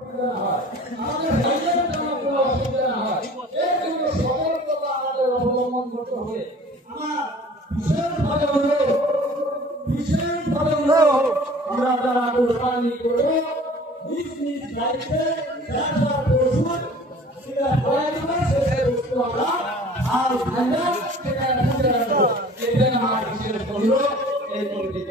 আমাদের ভাইয়ের জন্য কোনো অসুবিধা না হয়, এর জন্য সতর্কতা আমাদের অবলম্বন করতে হবে। আমার বিশেষভাবে আমরা যারা কোরবানি করে নিজ নিজ দায়িত্বে পশু সেটা ভয় দেবো, সেটা বস্তু আমরা আর ভাইয়া সেটা বুঝে রাখবো। এটাই আমার বিশেষ করলো এই পরিচিত।